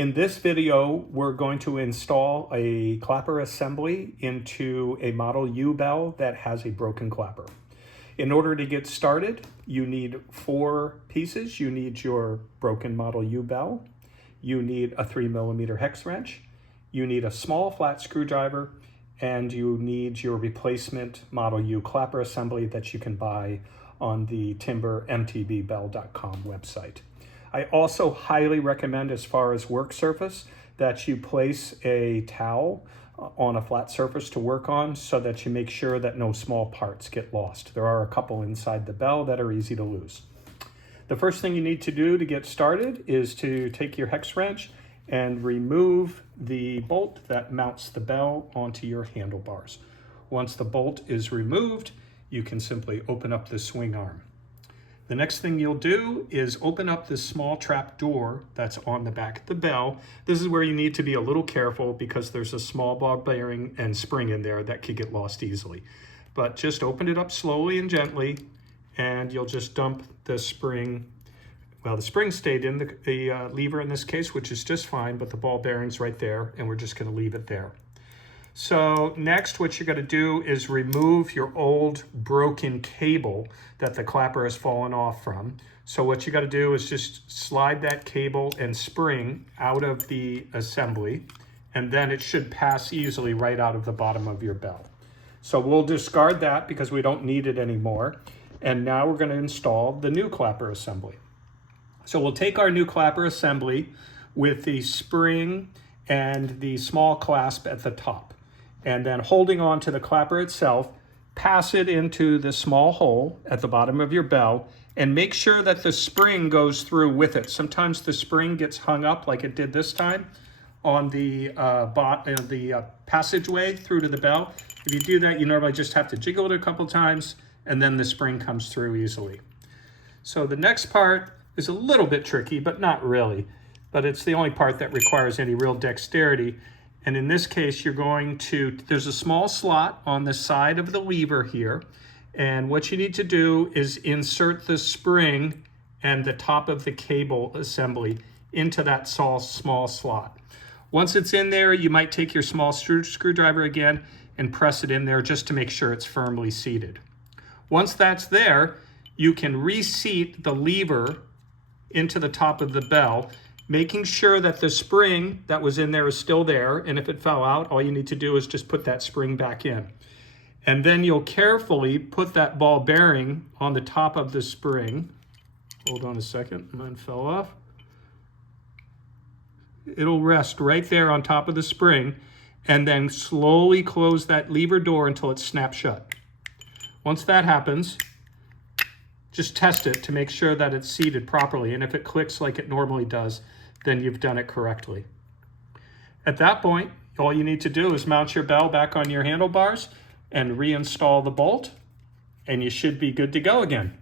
In this video, we're going to install a clapper assembly into a Model Yew bell that has a broken clapper. In order to get started, you need 4 pieces. You need your broken Model Yew bell, you need a 3mm hex wrench, you need a small flat screwdriver, and you need your replacement Model Yew clapper assembly that you can buy on the timbermtbbell.com website. I also highly recommend, as far as work surface, that you place a towel on a flat surface to work on so that you make sure that no small parts get lost. There are a couple inside the bell that are easy to lose. The first thing you need to do to get started is to take your hex wrench and remove the bolt that mounts the bell onto your handlebars. Once the bolt is removed, you can simply open up the swing arm. The next thing you'll do is open up this small trap door that's on the back of the bell. This is where you need to be a little careful because there's a small ball bearing and spring in there that could get lost easily. But just open it up slowly and gently, and you'll just dump the spring. Well, the spring stayed in the lever in this case, which is just fine, but the ball bearing's right there, and we're just gonna leave it there. So next, what you're going to do is remove your old broken cable that the clapper has fallen off from. So what you got to do is just slide that cable and spring out of the assembly, and then it should pass easily right out of the bottom of your bell. So we'll discard that because we don't need it anymore. And now we're going to install the new clapper assembly. So we'll take our new clapper assembly with the spring and the small clasp at the top, and then holding on to the clapper itself, pass it into the small hole at the bottom of your bell, and make sure that the spring goes through with it. Sometimes the spring gets hung up like it did this time on the passageway through to the bell. If you do that, you normally just have to jiggle it a couple times, and then the spring comes through easily. So the next part is a little bit tricky, but not really. But it's the only part that requires any real dexterity. And in this case, you're going to, there's a small slot on the side of the lever here. And what you need to do is insert the spring and the top of the cable assembly into that small slot. Once it's in there, you might take your small screwdriver again and press it in there just to make sure it's firmly seated. Once that's there, you can reseat the lever into the top of the bell, making sure that the spring that was in there is still there, and if it fell out, all you need to do is just put that spring back in. And then you'll carefully put that ball bearing on the top of the spring. Hold on a second, mine fell off. It'll rest right there on top of the spring, and then slowly close that lever door until it snaps shut. Once that happens, just test it to make sure that it's seated properly, and if it clicks like it normally does, then you've done it correctly. At that point, all you need to do is mount your bell back on your handlebars and reinstall the bolt, and you should be good to go again.